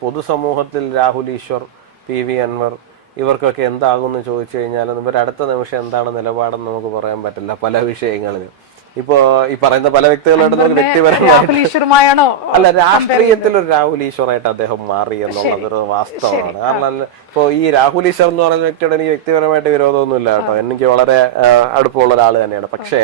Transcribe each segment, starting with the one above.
പൊതുസമൂഹത്തിൽ Rahul Easwar P V Anvar ഇവർക്കൊക്കെ എന്താകുമെന്ന് ചോദിച്ചു കഴിഞ്ഞാൽ ഇവർ അടുത്ത നിമിഷം എന്താണ് നിലപാടെന്ന് നമുക്ക് പറയാൻ പറ്റില്ല പല വിഷയങ്ങളിലും. ഇപ്പോ ഈ പറയുന്ന പല വ്യക്തികളായിട്ട് നമുക്ക് വ്യക്തിപരമായിട്ട് അല്ല രാഷ്ട്രീയത്തിൽ ഒരു രാഹുൽ ഈശ്വറായിട്ട് അദ്ദേഹം മാറി എന്നുള്ളതൊരു വാസ്തവമാണ്. കാരണം ഇപ്പോ ഈ രാഹുൽ ഈശ്വർ എന്ന് പറയുന്ന വ്യക്തിയോട് എനിക്ക് വ്യക്തിപരമായിട്ട് വിരോധമൊന്നുമില്ല കേട്ടോ. എനിക്ക് വളരെ അടുപ്പമുള്ള ഒരാൾ തന്നെയാണ്. പക്ഷേ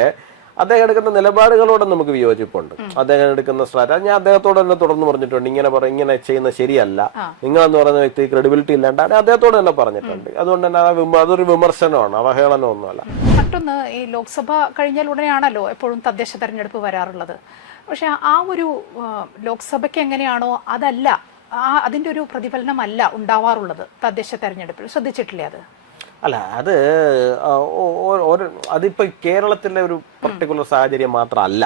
അദ്ദേഹം എടുക്കുന്ന നിലപാടുകളോട് നമുക്ക് വിയോജിപ്പുണ്ട്. അദ്ദേഹം എടുക്കുന്ന സ്ട്രാറ്റജി ഞാൻ അദ്ദേഹത്തോട് തന്നെ തുടർന്ന് പറഞ്ഞിട്ടുണ്ട്. ഇങ്ങനെ പറ ഇങ്ങനെ ചെയ്യുന്ന ശരിയല്ല. നിങ്ങളെന്ന് പറയുന്ന വ്യക്തി ക്രെഡിബിലിറ്റി ഇല്ലാണ്ടാണ് അദ്ദേഹത്തോട് തന്നെ പറഞ്ഞിട്ടുണ്ട്. അതുകൊണ്ട് തന്നെ അതൊരു വിമർശനമാണ് അവഹേളനമൊന്നുമല്ല. മറ്റൊന്ന് ഈ ലോക്സഭ കഴിഞ്ഞാൽ ഉടനെയാണല്ലോ എപ്പോഴും തദ്ദേശ തെരഞ്ഞെടുപ്പ് വരാറുള്ളത്. പക്ഷെ ആ ഒരു ലോക്സഭയ്ക്ക് എങ്ങനെയാണോ അതല്ല ആ അതിന്റെ ഒരു പ്രതിഫലനമല്ല ഉണ്ടാവാറുള്ളത് തദ്ദേശ തെരഞ്ഞെടുപ്പിൽ. ശ്രദ്ധിച്ചിട്ടില്ലേ അത്? അല്ല അത് ഒരു അതിപ്പോ കേരളത്തിലെ ഒരു പർട്ടിക്കുലർ സാഹചര്യം മാത്രമല്ല.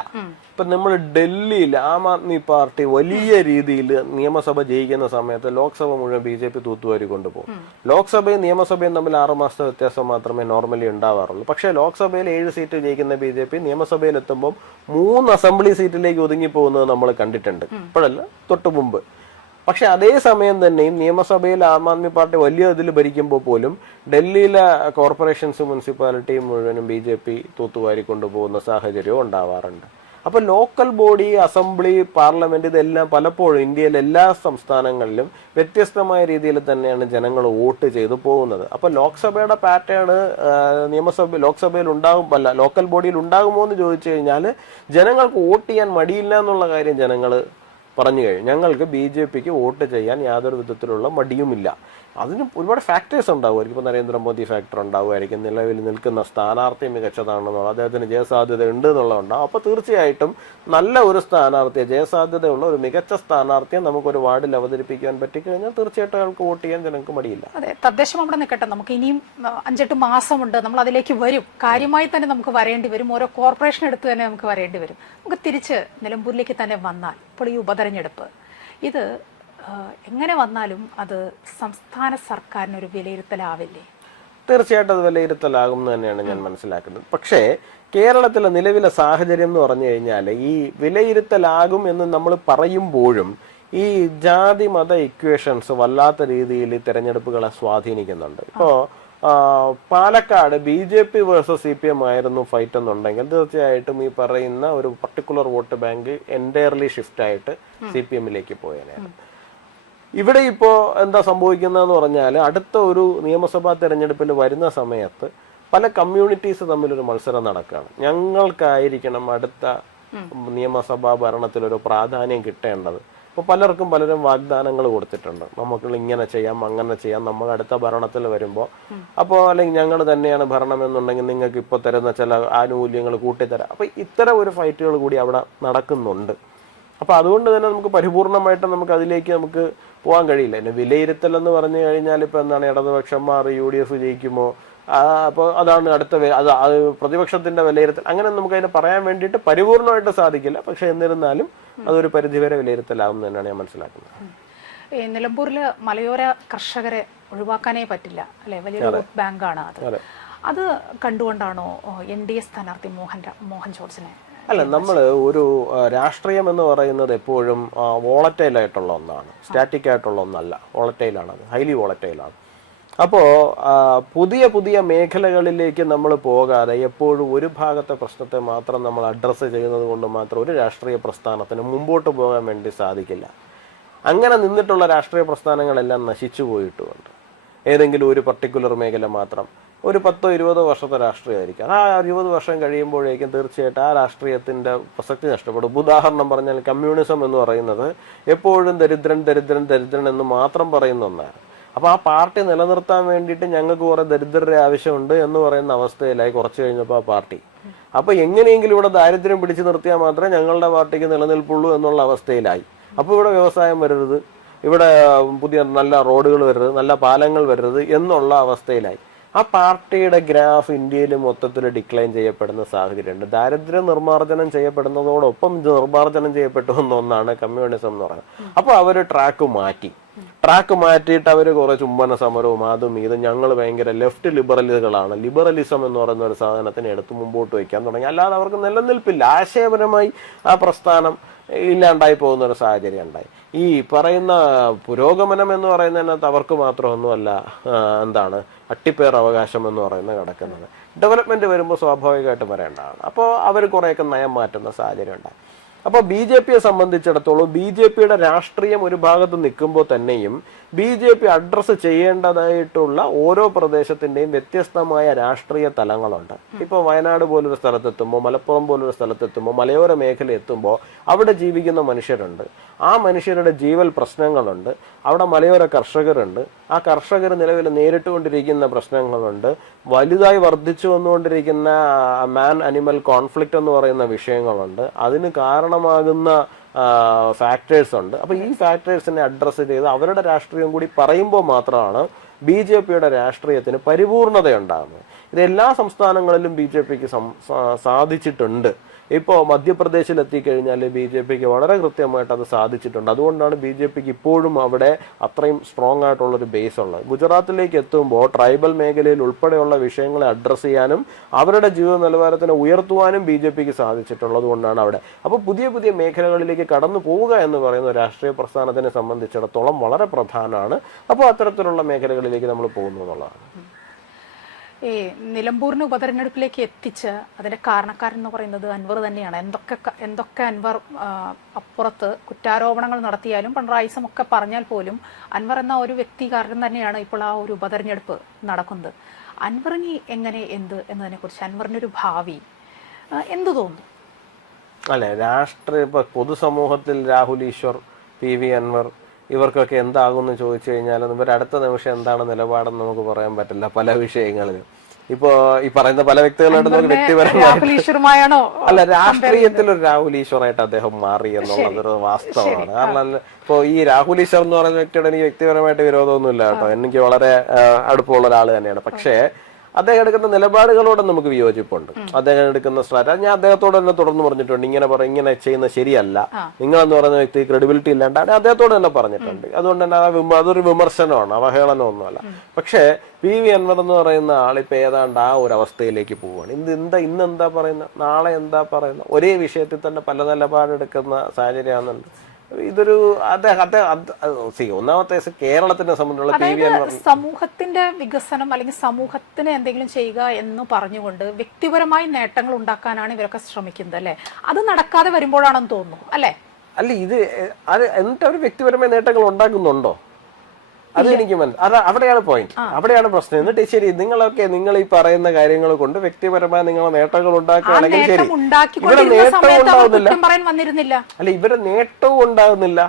ഇപ്പൊ നമ്മൾ ഡൽഹിയിൽ ആം ആദ്മി പാർട്ടി വലിയ രീതിയിൽ നിയമസഭ ജയിക്കുന്ന സമയത്ത് ലോക്സഭ മുഴുവൻ ബി ജെ പി തൂത്തുവാരി കൊണ്ടുപോകും. ലോക്സഭയും നിയമസഭയും തമ്മിൽ ആറ് മാസത്തെ വ്യത്യാസം മാത്രമേ നോർമലി ഉണ്ടാവാറുള്ളൂ. പക്ഷേ ലോക്സഭയിൽ ഏഴ് സീറ്റ് ജയിക്കുന്ന ബി ജെ പി നിയമസഭയിൽ എത്തുമ്പോൾ മൂന്ന് അസംബ്ലി സീറ്റിലേക്ക് ഒതുങ്ങി പോകുന്നത് നമ്മൾ കണ്ടിട്ടുണ്ട്. ഇപ്പോഴല്ല തൊട്ടു മുമ്പ് പക്ഷെ അതേ സമയം തന്നെയും നിയമസഭയിൽ ആം ആദ്മി പാർട്ടി വലിയ ഇതിൽ ഭരിക്കുമ്പോൾ പോലും ഡൽഹിയിലെ കോർപ്പറേഷൻസ് മുനിസിപ്പാലിറ്റിയും മുഴുവനും ബി ജെ പി തൂത്തുവാരി കൊണ്ടുപോകുന്ന സാഹചര്യവും ഉണ്ടാവാറുണ്ട്. അപ്പോൾ ലോക്കൽ ബോഡി അസംബ്ലി പാർലമെന്റ് ഇതെല്ലാം പലപ്പോഴും ഇന്ത്യയിലെ എല്ലാ സംസ്ഥാനങ്ങളിലും വ്യത്യസ്തമായ രീതിയിൽ തന്നെയാണ് ജനങ്ങൾ വോട്ട് ചെയ്തു പോകുന്നത്. അപ്പൊ ലോക്സഭയുടെ പാറ്റേൺ നിയമസഭ ലോക്സഭയിൽ ഉണ്ടാകും അല്ല ലോക്കൽ ബോഡിയിൽ ഉണ്ടാകുമോ എന്ന് ചോദിച്ചു കഴിഞ്ഞാൽ ജനങ്ങൾക്ക് വോട്ട് ചെയ്യാൻ മടിയില്ല എന്നുള്ള കാര്യം ജനങ്ങൾ പറഞ്ഞു കഴിഞ്ഞു. ഞങ്ങൾക്ക് ബി ജെ പിക്ക് വോട്ട് ചെയ്യാൻ യാതൊരു വിധത്തിലുള്ള മടിയുമില്ല. അതിന് ഒരുപാട് ഫാക്ടേഴ്സ് ഉണ്ടാവുമായിരിക്കും. ഇപ്പോൾ നരേന്ദ്രമോദി ഫാക്ടർ ഉണ്ടാവുമായിരിക്കും. നിലവിൽ നിൽക്കുന്ന സ്ഥാനാർത്ഥി മികച്ചതാണെന്നുള്ളത് അദ്ദേഹത്തിന് ജയസാധ്യത ഉണ്ട് എന്നുള്ളതുണ്ടാവും അപ്പോൾ തീർച്ചയായിട്ടും നല്ല ഒരു സ്ഥാനാർത്ഥിയെ ജയസാധ്യതയുള്ള ഒരു മികച്ച സ്ഥാനാർത്ഥിയെ നമുക്കൊരു വാർഡിൽ അവതരിപ്പിക്കാൻ പറ്റിക്കഴിഞ്ഞാൽ തീർച്ചയായിട്ടും അയാൾക്ക് വോട്ട് ചെയ്യാൻ ജനങ്ങൾക്ക് മടിയില്ല. അതെ തദ്ദേശം അവിടെ നിൽക്കട്ടെ. നമുക്ക് ഇനിയും അഞ്ചെട്ട് മാസമുണ്ട്. നമ്മൾ അതിലേക്ക് വരും. കാര്യമായി തന്നെ നമുക്ക് വരേണ്ടി വരും. ഓരോ കോർപ്പറേഷൻ എടുത്ത് തന്നെ നമുക്ക് വരേണ്ടി വരും. നമുക്ക് തിരിച്ച് നിലമ്പൂരിലേക്ക് തന്നെ വന്നാൽ ഇപ്പോൾ ഈ ഉപതെരഞ്ഞെടുപ്പ് ഇത് എങ്ങനെ വന്നാലും അത് സംസ്ഥാന സർക്കാരിനൊരു വിലയിരുത്തലാവില്ലേ? തീർച്ചയായിട്ടും അത് വിലയിരുത്തലാകും എന്ന് തന്നെയാണ് ഞാൻ മനസ്സിലാക്കുന്നത്. പക്ഷേ കേരളത്തിലെ നിലവിലെ സാഹചര്യം എന്ന് പറഞ്ഞു കഴിഞ്ഞാൽ ഈ വിലയിരുത്തലാകും എന്ന് നമ്മൾ പറയുമ്പോഴും ഈ ജാതി മത ഇക്വേഷൻസ് വല്ലാത്ത രീതിയിൽ തെരഞ്ഞെടുപ്പുകളെ സ്വാധീനിക്കുന്നുണ്ട്. ഇപ്പോൾ Palakkad B J P versus C P M ആയിരുന്നു ഫൈറ്റ് എന്നുണ്ടെങ്കിൽ തീർച്ചയായിട്ടും ഈ പറയുന്ന ഒരു particular vote bank entirely shift ആയിട്ട് സി പി എമ്മിലേക്ക് പോയേനെയാണ് ഇവിടെ ഇപ്പോൾ എന്താ സംഭവിക്കുന്നതെന്ന് പറഞ്ഞാൽ അടുത്ത ഒരു നിയമസഭാ തെരഞ്ഞെടുപ്പിൽ വരുന്ന സമയത്ത് പല കമ്മ്യൂണിറ്റീസ് തമ്മിലൊരു മത്സരം നടക്കുകയാണ് ഞങ്ങൾക്കായിരിക്കണം അടുത്ത നിയമസഭാ ഭരണത്തിലൊരു പ്രാധാന്യം കിട്ടേണ്ടത്. ഇപ്പൊ പലർക്കും പലരും വാഗ്ദാനങ്ങൾ കൊടുത്തിട്ടുണ്ട്. നമുക്ക് ഇങ്ങനെ ചെയ്യാം അങ്ങനെ ചെയ്യാം നമ്മൾ അടുത്ത ഭരണത്തിൽ വരുമ്പോൾ അപ്പോൾ അല്ലെങ്കിൽ ഞങ്ങൾ തന്നെയാണ് ഭരണം എന്നുണ്ടെങ്കിൽ നിങ്ങൾക്ക് ഇപ്പോൾ തരുന്ന ചില ആനുകൂല്യങ്ങൾ കൂട്ടിത്തരാം. അപ്പോൾ ഇത്തരം ഒരു ഫൈറ്റുകൾ കൂടി അവിടെ നടക്കുന്നുണ്ട്. അപ്പൊ അതുകൊണ്ട് തന്നെ നമുക്ക് പരിപൂർണമായിട്ട് നമുക്ക് അതിലേക്ക് നമുക്ക് പോകാൻ കഴിയില്ല. പിന്നെ വിലയിരുത്തൽ എന്ന് പറഞ്ഞു കഴിഞ്ഞാൽ ഇപ്പൊ എന്താണ് ഇടതുപക്ഷം മാറി യു ഡി എഫ് ജയിക്കുമോ? അപ്പോൾ അപ്പൊ അതാണ് അടുത്ത അത് പ്രതിപക്ഷത്തിന്റെ വിലയിരുത്തൽ. അങ്ങനെ നമുക്ക് അതിനെ പറയാൻ വേണ്ടിയിട്ട് പരിപൂർണമായിട്ട് സാധിക്കില്ല. പക്ഷെ എന്നിരുന്നാലും അതൊരു പരിധിവരെ വിലയിരുത്തലാകും തന്നെയാണ് ഞാൻ മനസ്സിലാക്കുന്നത്. നിലമ്പൂരിൽ മലയോര കർഷകരെ ഒഴിവാക്കാനേ പറ്റില്ല അല്ലെ? വലിയൊരു വോട്ട് ബാങ്കാണ് അത്. അതെ. അത് കണ്ടുകൊണ്ടാണോ എൻ ഡി എ സ്ഥാനാർത്ഥി മോഹൻ മോഹൻ ജോർജിനെ അല്ല നമ്മൾ ഒരു രാഷ്ട്രീയം എന്ന് പറയുന്നത് എപ്പോഴും വോളറ്റൈൽ ആയിട്ടുള്ള ഒന്നാണ്. സ്റ്റാറ്റിക് ആയിട്ടുള്ള ഒന്നല്ല. വോളറ്റൈലാണ് അത് ഹൈലി വോളറ്റൈലാണ്. അപ്പോൾ പുതിയ പുതിയ മേഖലകളിലേക്ക് നമ്മൾ പോകാതെ എപ്പോഴും ഒരു ഭാഗത്തെ പ്രശ്നത്തെ മാത്രം നമ്മൾ അഡ്രസ്സ് ചെയ്യുന്നത് കൊണ്ട് മാത്രം ഒരു രാഷ്ട്രീയ പ്രസ്ഥാനത്തിന് മുമ്പോട്ട് പോകാൻ വേണ്ടി സാധിക്കില്ല. അങ്ങനെ നിന്നിട്ടുള്ള രാഷ്ട്രീയ പ്രസ്ഥാനങ്ങളെല്ലാം നശിച്ചു പോയിട്ടുമുണ്ട്. ഏതെങ്കിലും ഒരു പർട്ടിക്കുലർ മേഖല മാത്രം. ഒരു പത്തോ ഇരുപതോ വർഷത്തെ രാഷ്ട്രീയമായിരിക്കും. ആ ഇരുപത് വർഷം കഴിയുമ്പോഴേക്കും തീർച്ചയായിട്ടും ആ രാഷ്ട്രീയത്തിന്റെ പ്രസക്തി നഷ്ടപ്പെടും. ഉദാഹരണം പറഞ്ഞാൽ കമ്മ്യൂണിസം എന്ന് പറയുന്നത് എപ്പോഴും ദരിദ്രൻ ദരിദ്രൻ ദരിദ്രൻ എന്ന് മാത്രം പറയുന്ന ഒന്നാണ്. അപ്പൊ ആ പാർട്ടി നിലനിർത്താൻ വേണ്ടിയിട്ട് ഞങ്ങൾക്ക് കുറെ ദരിദ്രരെ ആവശ്യമുണ്ട് എന്ന് പറയുന്ന അവസ്ഥയിലായി കുറച്ച് കഴിഞ്ഞപ്പോൾ ആ പാർട്ടി. അപ്പൊ എങ്ങനെയെങ്കിലും ഇവിടെ ദാരിദ്ര്യം പിടിച്ചു നിർത്തിയാൽ മാത്രമേ ഞങ്ങളുടെ പാർട്ടിക്ക് നിലനിൽപ്പുള്ളൂ എന്നുള്ള അവസ്ഥയിലായി. അപ്പോൾ ഇവിടെ വ്യവസായം വരരുത്. ഇവിടെ പുതിയ നല്ല റോഡുകൾ വരരുത് നല്ല പാലങ്ങൾ വരരുത് എന്നുള്ള അവസ്ഥയിലായി. ആ പാർട്ടിയുടെ ഗ്രാഫ് ഇന്ത്യയിൽ മൊത്തത്തിൽ ഡിക്ലൈൻ ചെയ്യപ്പെടുന്ന സാഹചര്യമുണ്ട്. ദാരിദ്ര്യ നിർമ്മാർജനം ചെയ്യപ്പെടുന്നതോടൊപ്പം നിർമ്മാർജനം ചെയ്യപ്പെട്ടു എന്നൊന്നാണ് കമ്മ്യൂണിസം എന്ന് പറയുന്നത്. അപ്പോൾ അവർ ട്രാക്ക് മാറ്റി. ട്രാക്ക് മാറ്റിയിട്ട് അവർ കുറെ ചുംബന സമരവും അതും ഇതും ഞങ്ങൾ ഭയങ്കര ലെഫ്റ്റ് ലിബറലുകളാണ് ലിബറലിസം എന്ന് പറയുന്ന ഒരു സാധനത്തിനെ എടുത്ത് മുമ്പോട്ട് വയ്ക്കാൻ തുടങ്ങി. അല്ലാതെ അവർക്ക് നിലനിൽപ്പില്ല. ആശയപരമായി ആ പ്രസ്ഥാനം ഇല്ലാണ്ടായി പോകുന്ന ഒരു സാഹചര്യം ഉണ്ടായി. ഈ പറയുന്ന പുരോഗമനം എന്ന് പറയുന്നതിനകത്ത് അവർക്ക് മാത്രമൊന്നുമല്ല എന്താണ് അട്ടിപ്പേർ അവകാശം എന്ന് പറയുന്നത് കിടക്കുന്നത്. ഡെവലപ്മെന്റ് വരുമ്പോൾ സ്വാഭാവികമായിട്ടും വരേണ്ടതാണ്. അപ്പോൾ അവർ കുറേയൊക്കെ നയം മാറ്റുന്ന സാഹചര്യം ഉണ്ടായി. അപ്പോൾ ബി ജെ പിയെ സംബന്ധിച്ചിടത്തോളം ബി ജെ പിയുടെ രാഷ്ട്രീയം ഒരു ഭാഗത്ത് നിൽക്കുമ്പോൾ തന്നെയും ബി ജെ പി അഡ്രസ്സ് ചെയ്യേണ്ടതായിട്ടുള്ള ഓരോ പ്രദേശത്തിന്റെയും വ്യത്യസ്തമായ രാഷ്ട്രീയ തലങ്ങളുണ്ട്. ഇപ്പോൾ വയനാട് പോലൊരു സ്ഥലത്തെത്തുമ്പോൾ മലപ്പുറം പോലൊരു സ്ഥലത്തെത്തുമ്പോൾ മലയോര മേഖല എത്തുമ്പോൾ അവിടെ ജീവിക്കുന്ന മനുഷ്യരുണ്ട്. ആ മനുഷ്യരുടെ ജീവൽ പ്രശ്നങ്ങളുണ്ട്. അവിടെ മലയോര കർഷകരുണ്ട്. ആ കർഷകർ നിലവിൽ നേരിട്ടുകൊണ്ടിരിക്കുന്ന പ്രശ്നങ്ങളുണ്ട്. വലുതായി വർദ്ധിച്ചു വന്നുകൊണ്ടിരിക്കുന്ന മാൻ അനിമൽ കോൺഫ്ലിക്റ്റ് എന്ന് പറയുന്ന വിഷയങ്ങളുണ്ട്. അതിന് കാരണമാകുന്ന ഫാക്ടേഴ്സ് ഉണ്ട്. അപ്പൊ ഈ ഫാക്ടേഴ്സിനെ അഡ്രസ്സ് ചെയ്ത് അവരുടെ രാഷ്ട്രീയം കൂടി പറയുമ്പോൾ മാത്രമാണ് ബി ജെ പിയുടെ രാഷ്ട്രീയത്തിന് പരിപൂർണതയുണ്ടാകുന്നത്. ഇത് എല്ലാ സംസ്ഥാനങ്ങളിലും ബി ജെ പിക്ക് സാധിച്ചിട്ടുണ്ട്. ഇപ്പോൾ മധ്യപ്രദേശിൽ എത്തിക്കഴിഞ്ഞാൽ ബി ജെ പിക്ക് വളരെ കൃത്യമായിട്ട് അത് സാധിച്ചിട്ടുണ്ട്. അതുകൊണ്ടാണ് ബി ജെ പിക്ക് ഇപ്പോഴും അവിടെ അത്രയും സ്ട്രോങ് ആയിട്ടുള്ളൊരു ബേസ് ഉള്ളത്. ഗുജറാത്തിലേക്ക് എത്തുമ്പോൾ ട്രൈബൽ മേഖലയിൽ ഉൾപ്പെടെയുള്ള വിഷയങ്ങളെ അഡ്രസ്സ് ചെയ്യാനും അവരുടെ ജീവിത നിലവാരത്തിനെ ഉയർത്തുവാനും ബി ജെ പിക്ക് സാധിച്ചിട്ടുള്ളത് കൊണ്ടാണ് അവിടെ. അപ്പോൾ പുതിയ പുതിയ മേഖലകളിലേക്ക് കടന്നു പോവുക എന്ന് പറയുന്ന രാഷ്ട്രീയ പ്രസ്ഥാനത്തിനെ സംബന്ധിച്ചിടത്തോളം വളരെ പ്രധാനമാണ്. അപ്പോൾ അത്തരത്തിലുള്ള മേഖലകളിലേക്ക് നമ്മൾ പോകുന്നു എന്നുള്ളതാണ്. ഈ നിലമ്പൂരിന് ഉപതെരഞ്ഞെടുപ്പിലേക്ക് എത്തിച്ച് അതിന്റെ കാരണക്കാരൻ എന്ന് പറയുന്നത് അൻവർ തന്നെയാണ്. എന്തൊക്കെ എന്തൊക്കെ അൻവർ അപ്പുറത്ത് കുറ്റാരോപണങ്ങൾ നടത്തിയാലും പിണറായിസം ഒക്കെ പറഞ്ഞാൽ പോലും അൻവർ എന്ന ഒരു വ്യക്തി കാരണം തന്നെയാണ് ഇപ്പോൾ ആ ഒരു ഉപതെരഞ്ഞെടുപ്പ് നടക്കുന്നത്. അൻവറിന് എങ്ങനെ എന്ത് എന്നതിനെ കുറിച്ച് അൻവറിന്റെ ഒരു ഭാവി എന്തു എന്ത് തോന്നുന്നു? അല്ലെ രാഷ്ട്രീയ ഇപ്പൊ പൊതുസമൂഹത്തിൽ രാഹുൽ ഈശ്വർ പി വി അൻവർ ഇവർക്കൊക്കെ എന്താകുമെന്ന് ചോദിച്ചു കഴിഞ്ഞാൽ ഇവർ അടുത്ത നിമിഷം എന്താണ് നിലപാടെന്ന് നമുക്ക് പറയാൻ പറ്റില്ല പല വിഷയങ്ങളിലും. ഇപ്പോ ഈ പറയുന്ന പല വ്യക്തികളായിട്ട് നമുക്ക് വ്യക്തിപരമായി രാഹുൽ അല്ല രാഷ്ട്രീയത്തിൽ ഒരു രാഹുൽ ഈശ്വറായിട്ട് അദ്ദേഹം മാറി എന്നുള്ളതൊരു വാസ്തവമാണ്. കാരണം ഇപ്പോ ഈ രാഹുൽ ഈശ്വർ എന്ന് പറയുന്ന വ്യക്തിയോട് എനിക്ക് വ്യക്തിപരമായിട്ട് വിരോധമൊന്നുമില്ല കേട്ടോ. എനിക്ക് വളരെ അടുപ്പമുള്ള ഒരാൾ തന്നെയാണ്. പക്ഷേ അദ്ദേഹം എടുക്കുന്ന നിലപാടുകളോട് നമുക്ക് വിയോജിപ്പുണ്ട്. അദ്ദേഹം എടുക്കുന്ന സ്ട്രാറ്റ ഞാൻ അദ്ദേഹത്തോട് തന്നെ തുടർന്ന് പറഞ്ഞിട്ടുണ്ട്. ഇങ്ങനെ പറ ഇങ്ങനെ ചെയ്യുന്ന ശരിയല്ല. നിങ്ങളെന്ന് പറയുന്ന വ്യക്തി ക്രെഡിബിലിറ്റി ഇല്ലാണ്ടാണ് അദ്ദേഹത്തോട് തന്നെ പറഞ്ഞിട്ടുണ്ട്. അതുകൊണ്ട് തന്നെ അതൊരു വിമർശനമാണ് അവഹേളനമൊന്നുമല്ല. പക്ഷേ പി വി അൻവർ എന്ന് പറയുന്ന ആളിപ്പോ ഏതാണ്ട് ആ ഒരു അവസ്ഥയിലേക്ക് പോവുകയാണ് ഇന്ന് എന്താ ഇന്ന് എന്താ പറയുന്നത് നാളെ എന്താ പറയുന്നത് ഒരേ വിഷയത്തിൽ തന്നെ പല നിലപാടെടുക്കുന്ന സാഹചര്യമാണെന്നുണ്ട്. ഇതൊരു അദ്ദേഹം അദ്ദേഹം ഒന്നാമത്തെ കേരളത്തിന്റെ കേരളത്തിനെ സംബന്ധിച്ചുള്ള പി വി സമൂഹത്തിന്റെ വികസനം അല്ലെങ്കിൽ സമൂഹത്തിന് എന്തെങ്കിലും ചെയ്യുക എന്ന് പറഞ്ഞുകൊണ്ട് വ്യക്തിപരമായി നേട്ടങ്ങൾ ഉണ്ടാക്കാനാണ് ഇവരൊക്കെ ശ്രമിക്കുന്നത് അല്ലെ? അത് നടക്കാതെ വരുമ്പോഴാണെന്ന് തോന്നുന്നു അല്ലെ? അല്ല ഇത് അത് എന്നിട്ട് അവർ വ്യക്തിപരമായ നേട്ടങ്ങൾ ഉണ്ടാക്കുന്നുണ്ടോ? അത് എനിക്ക് മനസ്സിലായി അത് അവിടെയാണ് പോയിന്റ് അവിടെയാണ് പ്രശ്നം. എന്നിട്ട് ശരി നിങ്ങളൊക്കെ നിങ്ങൾ ഈ പറയുന്ന കാര്യങ്ങൾ കൊണ്ട് വ്യക്തിപരമായ നിങ്ങൾ നേട്ടങ്ങൾ ഉണ്ടാക്കുകയാണെങ്കിൽ ശരി ഇവിടെ നേട്ടവും നേട്ടം ഉണ്ടാവുന്നില്ല. അല്ല ഇവരെ നേട്ടവും ഉണ്ടാകുന്നില്ല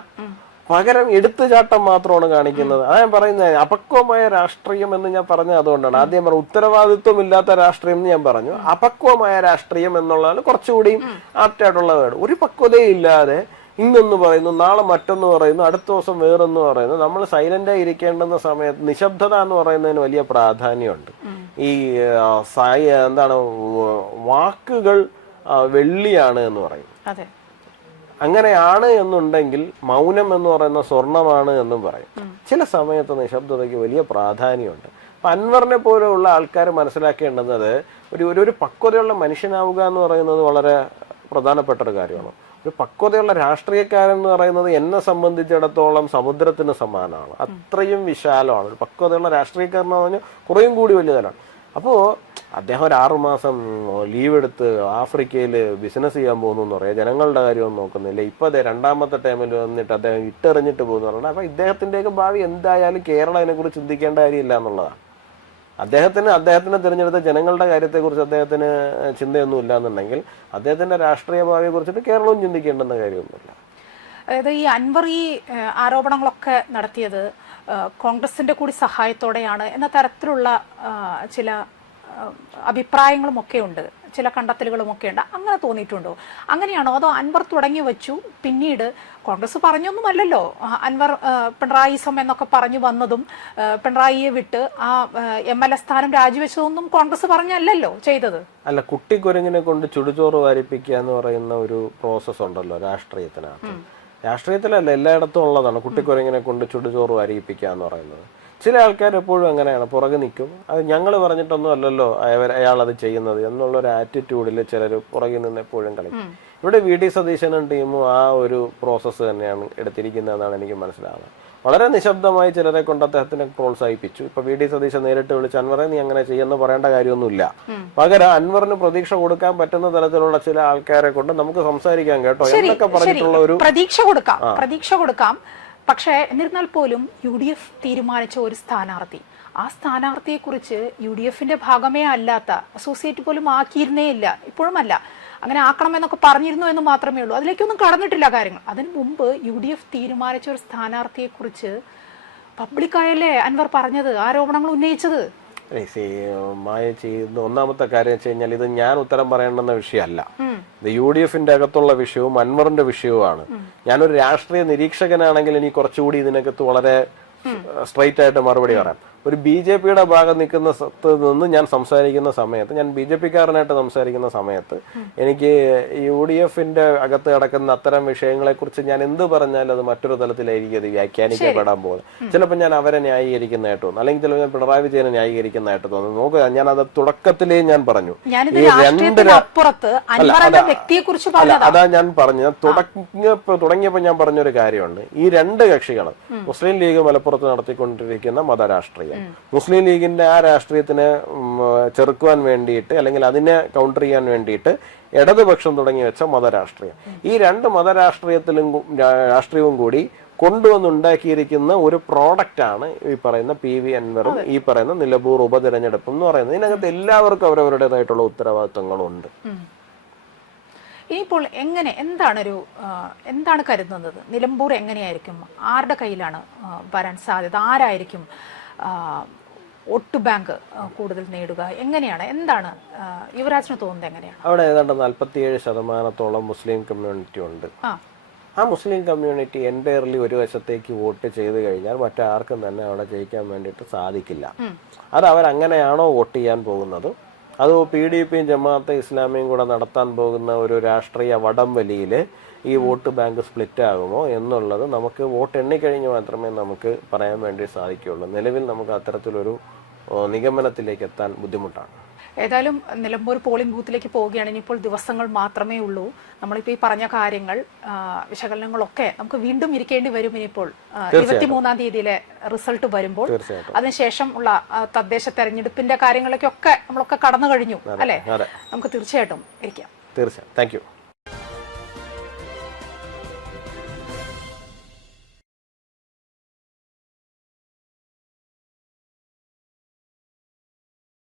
പകരം എടുത്തുചാട്ടം മാത്രമാണ് കാണിക്കുന്നത്. അതാ ഞാൻ പറയുന്നത്. അപക്വമായ രാഷ്ട്രീയം എന്ന് ഞാൻ പറഞ്ഞത് അതുകൊണ്ടാണ്. ആദ്യം പറഞ്ഞു ഉത്തരവാദിത്വം ഇല്ലാത്ത രാഷ്ട്രീയം എന്ന് ഞാൻ പറഞ്ഞു. അപക്വമായ രാഷ്ട്രീയം എന്നുള്ളതാണ് കുറച്ചുകൂടി ആപ്റ്റായിട്ടുള്ള വേർഡ് ഒരു പക്വതയും ഇല്ലാതെ ഇന്നൊന്ന് പറയുന്നു നാളെ മറ്റൊന്ന് പറയുന്നു അടുത്ത ദിവസം വേറൊന്ന് പറയുന്നു. നമ്മൾ സൈലന്റായി ഇരിക്കേണ്ടുന്ന സമയത്ത് നിശബ്ദത എന്ന് പറയുന്നതിന് വലിയ പ്രാധാന്യമുണ്ട്. ഈ സായ എന്താണ് വാക്കുകൾ വെള്ളിയാണ് എന്ന് പറയും. അങ്ങനെയാണ് എന്നുണ്ടെങ്കിൽ മൗനം എന്ന് പറയുന്ന സ്വർണമാണ് എന്നും പറയും. ചില സമയത്ത് നിശബ്ദതയ്ക്ക് വലിയ പ്രാധാന്യമുണ്ട്. അപ്പൊ അൻവറിനെ പോലെയുള്ള ആൾക്കാർ മനസ്സിലാക്കേണ്ടുന്നത് ഒരു ഒരു പക്വതയുള്ള മനുഷ്യനാവുക എന്ന് പറയുന്നത് വളരെ പ്രധാനപ്പെട്ട ഒരു കാര്യമാണ്. ഒരു പക്വതയുള്ള രാഷ്ട്രീയക്കാരൻ എന്ന് പറയുന്നത് എന്നെ സംബന്ധിച്ചിടത്തോളം സമുദ്രത്തിന് സമാനമാണ്. അത്രയും വിശാലമാണ്. ഒരു പക്വതയുള്ള രാഷ്ട്രീയക്കാരൻ എന്ന് പറഞ്ഞാൽ കുറേയും കൂടി വലിയതാണ് അപ്പോൾ അദ്ദേഹം ഒരു ആറുമാസം ലീവ് എടുത്ത് ആഫ്രിക്കയിൽ ബിസിനസ് ചെയ്യാൻ പോകുന്നു എന്ന് പറയാം. ജനങ്ങളുടെ കാര്യമൊന്നും നോക്കുന്നില്ല. ഇപ്പം അതെ രണ്ടാമത്തെ ടൈമിൽ വന്നിട്ട് അദ്ദേഹം ഇട്ടെറിഞ്ഞിട്ട് പോകുന്നു പറഞ്ഞാൽ അപ്പോൾ ഇദ്ദേഹത്തിന്റെയൊക്കെ ഭാവി എന്തായാലും കേരളം അതിനെക്കുറിച്ച് ചിന്തിക്കേണ്ട കാര്യമില്ല എന്നുള്ളതാണ്. അദ്ദേഹത്തിന് അദ്ദേഹത്തിന് തിരഞ്ഞെടുത്ത ജനങ്ങളുടെ കാര്യത്തെക്കുറിച്ച് അദ്ദേഹത്തിന് ചിന്തയൊന്നും ഇല്ല എന്നുണ്ടെങ്കിൽ അദ്ദേഹത്തിന്റെ രാഷ്ട്രീയ ഭാവിയെ കുറിച്ചിട്ട് കേരളവും ചിന്തിക്കേണ്ടെന്ന കാര്യമൊന്നുമില്ല. അതായത് ഈ അൻവർ ഈ ആരോപണങ്ങളൊക്കെ നടത്തിയത് കോൺഗ്രസിന്റെ കൂടി സഹായത്തോടെയാണ് എന്ന തരത്തിലുള്ള ചില അഭിപ്രായങ്ങളും ഒക്കെ ഉണ്ട് ചില കണ്ടെത്തലുകളും ഒക്കെ ഉണ്ട് അങ്ങനെ തോന്നിയിട്ടുണ്ടോ? അങ്ങനെയാണോ അതോ അൻവർ തുടങ്ങി വെച്ചു? പിന്നീട് കോൺഗ്രസ് പറഞ്ഞൊന്നുമല്ലല്ലോ. അൻവർ പിണറായിസം എന്നൊക്കെ പറഞ്ഞു വന്നതും പിണറായിയെ വിട്ട് ആ എം എൽ എ സ്ഥാനം രാജിവെച്ചതൊന്നും കോൺഗ്രസ് പറഞ്ഞല്ലല്ലോ ചെയ്തത്. അല്ല കുട്ടിക്കുരങ്ങിനെ കൊണ്ട് ചുടുചോറ് വാരിപ്പിക്കുക എന്ന് പറയുന്ന ഒരു പ്രോസസ് ഉണ്ടല്ലോ രാഷ്ട്രീയത്തിനകത്ത്. രാഷ്ട്രീയത്തിലല്ല എല്ലായിടത്തും ഉള്ളതാണ് കുട്ടിക്കുരങ്ങിനെ കൊണ്ട് ചുടുചോറ് വാരിപ്പിക്കുക എന്ന് പറയുന്നത്. ചില ആൾക്കാർ എപ്പോഴും അങ്ങനെയാണ് പുറകെ നിൽക്കും. അത് ഞങ്ങൾ പറഞ്ഞിട്ടൊന്നും അല്ലല്ലോ അയാൾ അത് ചെയ്യുന്നത് എന്നുള്ള ഒരു ആറ്റിറ്റ്യൂഡിൽ ചിലർ പുറകിൽ നിന്ന് എപ്പോഴും കളിക്കും. ഇവിടെ വി. ഡി. സതീശനും ടീമും ആ ഒരു പ്രോസസ്സ് തന്നെയാണ് എടുത്തിരിക്കുന്നതെന്നാണ് എനിക്ക് മനസ്സിലാവുന്നത്. വളരെ നിശബ്ദമായി ചിലരെ കൊണ്ട് അദ്ദേഹത്തിനെ പ്രോത്സാഹിപ്പിച്ചു. ഇപ്പൊ വി. ഡി. സതീശൻ നേരിട്ട് വിളിച്ച് അൻവറെ നീ അങ്ങനെ ചെയ്യുന്ന പറയേണ്ട കാര്യമൊന്നുമില്ല. പകരം അൻവറിന് പ്രതീക്ഷ കൊടുക്കാൻ പറ്റുന്ന തരത്തിലുള്ള ചില ആൾക്കാരെ കൊണ്ട് നമുക്ക് സംസാരിക്കാൻ കേട്ടോ എന്നൊക്കെ പറഞ്ഞിട്ടുള്ള ഒരു പ്രതീക്ഷ കൊടുക്കാം പ്രതീക്ഷ കൊടുക്കാം. പക്ഷേ എന്നിരുന്നാൽ പോലും യു ഡി എഫ് തീരുമാനിച്ച ഒരു സ്ഥാനാർത്ഥി. ആ സ്ഥാനാർത്ഥിയെ കുറിച്ച് യു ഡി എഫിന്റെ ഭാഗമേ അല്ലാത്ത അസോസിയേറ്റ് പോലും ആക്കിയിരുന്നേ ഇല്ല ഇപ്പോഴും അല്ല അങ്ങനെ ആക്കണമെന്നൊക്കെ പറഞ്ഞിരുന്നു എന്ന് മാത്രമേ ഉള്ളൂ. അതിലേക്കൊന്നും കടന്നിട്ടില്ല കാര്യങ്ങൾ. അതിനു മുമ്പ് യു ഡി എഫ് തീരുമാനിച്ച ഒരു സ്ഥാനാർത്ഥിയെ കുറിച്ച് പബ്ലിക്കായല്ലേ അൻവർ പറഞ്ഞത്? ആരോപണങ്ങൾ ഉന്നയിച്ചത്? മായ ചെയ്യുന്ന ഒന്നാമത്തെ കാര്യം വെച്ച് കഴിഞ്ഞാൽ ഇത് ഞാൻ ഉത്തരം പറയേണ്ടുന്ന വിഷയമല്ല. ഇത് യു ഡി എഫിന്റെ അകത്തുള്ള വിഷയവും അൻവറിന്റെ വിഷയവുമാണ്. ഞാനൊരു രാഷ്ട്രീയ നിരീക്ഷകനാണെങ്കിൽ എനിക്ക് കുറച്ചുകൂടി ഇതിനകത്ത് വളരെ സ്ട്രൈറ്റ് ആയിട്ട് മറുപടി പറയാം. ഒരു ബി ജെ പിയുടെ ഭാഗം നിൽക്കുന്ന നിന്ന് ഞാൻ സംസാരിക്കുന്ന സമയത്ത് ഞാൻ ബി ജെ പിക്കാരനായിട്ട് സംസാരിക്കുന്ന സമയത്ത് എനിക്ക് യു ഡി എഫിന്റെ അകത്ത് കിടക്കുന്ന അത്തരം വിഷയങ്ങളെ കുറിച്ച് ഞാൻ എന്ത് പറഞ്ഞാലും അത് മറ്റൊരു തലത്തിലായിരിക്കും അത് വ്യാഖ്യാനിക്കപ്പെടാൻ പോകുന്നത്. ചിലപ്പോൾ ഞാൻ അവരെ ന്യായീകരിക്കുന്നതായിട്ട് തോന്നും. അല്ലെങ്കിൽ ചിലപ്പോൾ ഞാൻ പിണറായി വിജയനെ ന്യായീകരിക്കുന്നതായിട്ട് തോന്നുന്നു നോക്കുക ഞാൻ അത് തുടക്കത്തിലേ ഞാൻ പറഞ്ഞു. ഈ രണ്ട് അല്ല, അതാ- ഞാൻ പറഞ്ഞു തുടങ്ങിയപ്പോ തുടങ്ങിയപ്പോ ഞാൻ പറഞ്ഞൊരു കാര്യമുണ്ട്. ഈ രണ്ട് കക്ഷികൾ മുസ്ലിം ലീഗ് മലപ്പുറത്ത് നടത്തിക്കൊണ്ടിരിക്കുന്ന മതരാഷ്ട്രീയം. മുസ്ലിം ലീഗിന്റെ ആ രാഷ്ട്രീയത്തിനെ ചെറുക്കുവാൻ വേണ്ടിയിട്ട് അല്ലെങ്കിൽ അതിനെ കൗണ്ടർ ചെയ്യാൻ വേണ്ടിയിട്ട് ഇടതുപക്ഷം തുടങ്ങി വെച്ച മതരാഷ്ട്രീയം. ഈ രണ്ട് മതരാഷ്ട്രീയത്തിലും രാഷ്ട്രീയവും കൂടി കൊണ്ടുവന്നുണ്ടാക്കിയിരിക്കുന്ന ഒരു പ്രോഡക്റ്റ് ആണ് ഈ പറയുന്ന പി വി അൻവറും ഈ പറയുന്ന നിലമ്പൂർ ഉപതിരഞ്ഞെടുപ്പും എന്ന് പറയുന്നത്. ഇതിനകത്ത് എല്ലാവർക്കും അവരവരുടേതായിട്ടുള്ള ഉത്തരവാദിത്തങ്ങളുണ്ട് ഇനിയിപ്പോൾ എങ്ങനെ എന്താണ് ഒരു എന്താണ് കരുതുന്നത്? നിലമ്പൂർ എങ്ങനെയായിരിക്കും? ആരുടെ കയ്യിലാണ് വരാൻ സാധ്യത? ആരായിരിക്കും വോട്ട് ബാങ്ക് കൂടുതൽ നേടുക. എങ്ങനെയാണ്? എന്താണ് യുവരാജിന് തോന്നുന്നത് എങ്ങനെയാണ്? അവിടെ ഏതാണ്ട് നാൽപ്പത്തിയേഴ് ശതമാനത്തോളം മുസ്ലിം കമ്മ്യൂണിറ്റി ഉണ്ട്. ആ. ആ മുസ്ലിം കമ്മ്യൂണിറ്റി എന്റയർലി ഒരു വശത്തേക്ക് വോട്ട് ചെയ്ത് കഴിഞ്ഞാൽ മറ്റാർക്കും തന്നെ അവിടെ ജയിക്കാൻ വേണ്ടിയിട്ട് സാധിക്കില്ല. അത് അവരങ്ങനെയാണോ വോട്ട് ചെയ്യാൻ പോകുന്നത്? അത് പി ഡി പിയും ജമാഅത്തെ ഇസ്ലാമിയും കൂടെ നടത്താൻ പോകുന്ന ഒരു രാഷ്ട്രീയ വടംവലിയിൽ ഈ വോട്ട് ബാങ്ക് സ്പ്ലിറ്റ് ആകുമോ എന്നുള്ളത് നമുക്ക് വോട്ട് എണ്ണിക്കഴിഞ്ഞ് മാത്രമേ നമുക്ക് പറയാൻ വേണ്ടി സാധിക്കുകയുള്ളൂ. നിലവിൽ നമുക്ക് അത്തരത്തിലൊരു നിഗമനത്തിലേക്ക് എത്താൻ ബുദ്ധിമുട്ടാണ്. ഏതായാലും നിലമ്പൂർ പോളിംഗ് ബൂത്തിലേക്ക് പോവുകയാണ്. ഇപ്പോൾ ദിവസങ്ങൾ മാത്രമേ ഉള്ളൂ. നമ്മളിപ്പോൾ ഈ പറഞ്ഞ കാര്യങ്ങൾ വിശകലനങ്ങളൊക്കെ നമുക്ക് വീണ്ടും ഇരിക്കേണ്ടി വരും ഇനിയിപ്പോൾ. ഇരുപത്തിമൂന്നാം തീയതിയിലെ റിസൾട്ട് വരുമ്പോൾ അതിനുശേഷം ഉള്ള തദ്ദേശ തെരഞ്ഞെടുപ്പിന്റെ കാര്യങ്ങളൊക്കെ ഒക്കെ നമ്മളൊക്കെ കടന്നു കഴിഞ്ഞു അല്ലെ? നമുക്ക് തീർച്ചയായിട്ടും ഇരിക്കാം. തീർച്ചയായും താങ്ക് യു